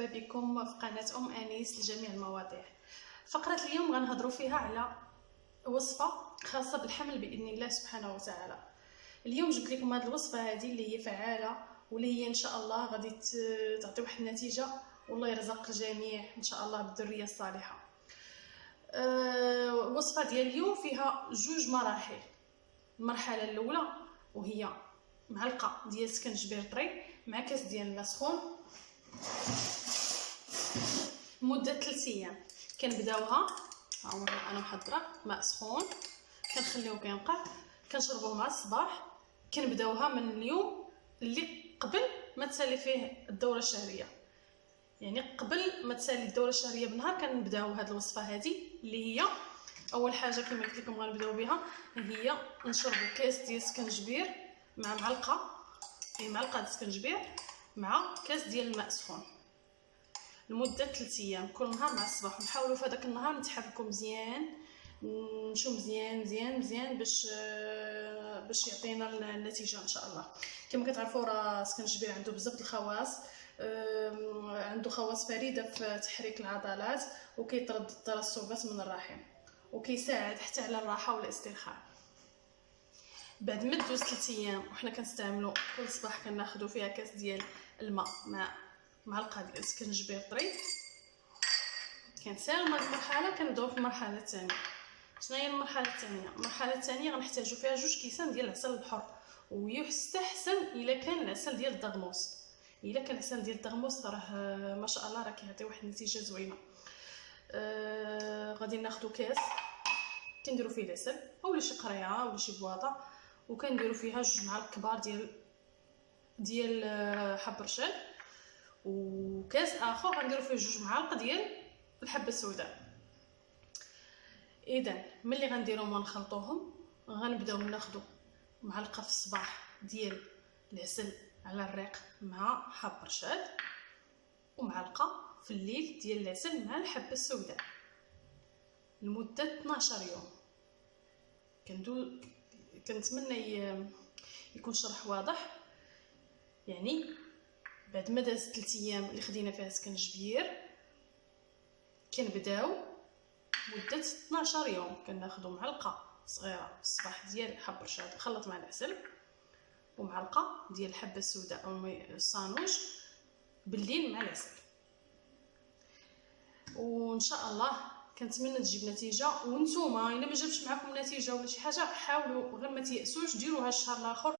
مرحبا بكم في قناة انيس لجميع المواضيع. فقرة اليوم غنهضروا فيها على وصفة خاصة بالحمل باذن الله سبحانه وتعالى. اليوم جبت لكم هذه الوصفة هذه اللي هي فعالة واللي هي ان شاء الله غادي تعطي واحد النتيجة، والله يرزق الجميع ان شاء الله بالذرية الصالحة. الوصفة ديال اليوم فيها جوج مراحل. المرحلة الاولى وهي معلقة ديال سكنجبير طري مع كاس ديال الماء سخون مده 3 ايام. كنبداوها ها هو انا محضره ماء سخون، كنخليوه كينقع، كنشربوه مع الصباح. كنبداوها من اليوم اللي قبل ما تسالي فيه الدوره الشهريه، يعني قبل ما تسالي الدوره الشهريه بنهار كنبداو هذه الوصفه هذه اللي هي اول حاجه كما قلت لكم غنبداو بها هي نشربوا كاس ديال سكنجبير مع معلقه ديال سكنجبير مع كاس ديال الماء سخون لمده 3 ايام كل نهار مع الصباح. ونحاولوا في هذاك النهار نتحركوا مزيان، نمشيو مزيان مزيان مزيان باش يعطينا النتيجه ان شاء الله. كما كتعرفوا راه سكنجبير عنده بزاف الخواص، عنده خواص فريده في تحريك العضلات وكيطرد الترسبات من الرحم وكيساعد حتى على الراحه والاسترخاء. بعد ما دوز 3 ايام وحنا كنستعملوا كل صباح كناخذوا فيها كاس ديال الماء مع معلقه ديال سكنجبير طري، كنسالوا هذه المرحله كنبداو في المرحله الثانيه. شنو هي المرحله الثانيه؟ المرحله الثانيه غنحتاجوا فيها 2 كيسان ديال العسل البحر، ويستحسن الا كان العسل ديال الدغموس. الا كان العسل ديال الدغموس راه ما شاء الله راه كيعطي واحد النتيجه زوينه. غادي ناخذوا كاس كنديروا فيه العسل اولا شي قريعه ولا شي بواطه، وكنديروا فيها 2 معالق كبار ديال حب رشاد، وكاس اخر غنديروا فيه 2 معالق ديال الحبه السوداء. اذا ملي غنديروهم ونخلطوهم غنبداو ناخذوا معلقه في الصباح ديال العسل على الريق مع حب رشاد، ومعلقه في الليل ديال العسل مع الحبه السوداء لمده 12 يوم. كنتمنى يكون شرح واضح. يعني بعد ما داز 3 ايام اللي خدينا فيها سكنجبير كنبداو مده 12 يوم كناخذوا معلقه صغيره في الصباح ديال حب رشاد مخلط مع العسل، ومعلقه ديال الحبه السوداء او الصانوج بالليل مع العسل. وان شاء الله كنتمنى تجيب نتيجه. وانتوما الا ما جابش معكم نتيجه ولا شي حاجه حاولوا غير ما تيأسوش، ديروها الشهر الاخر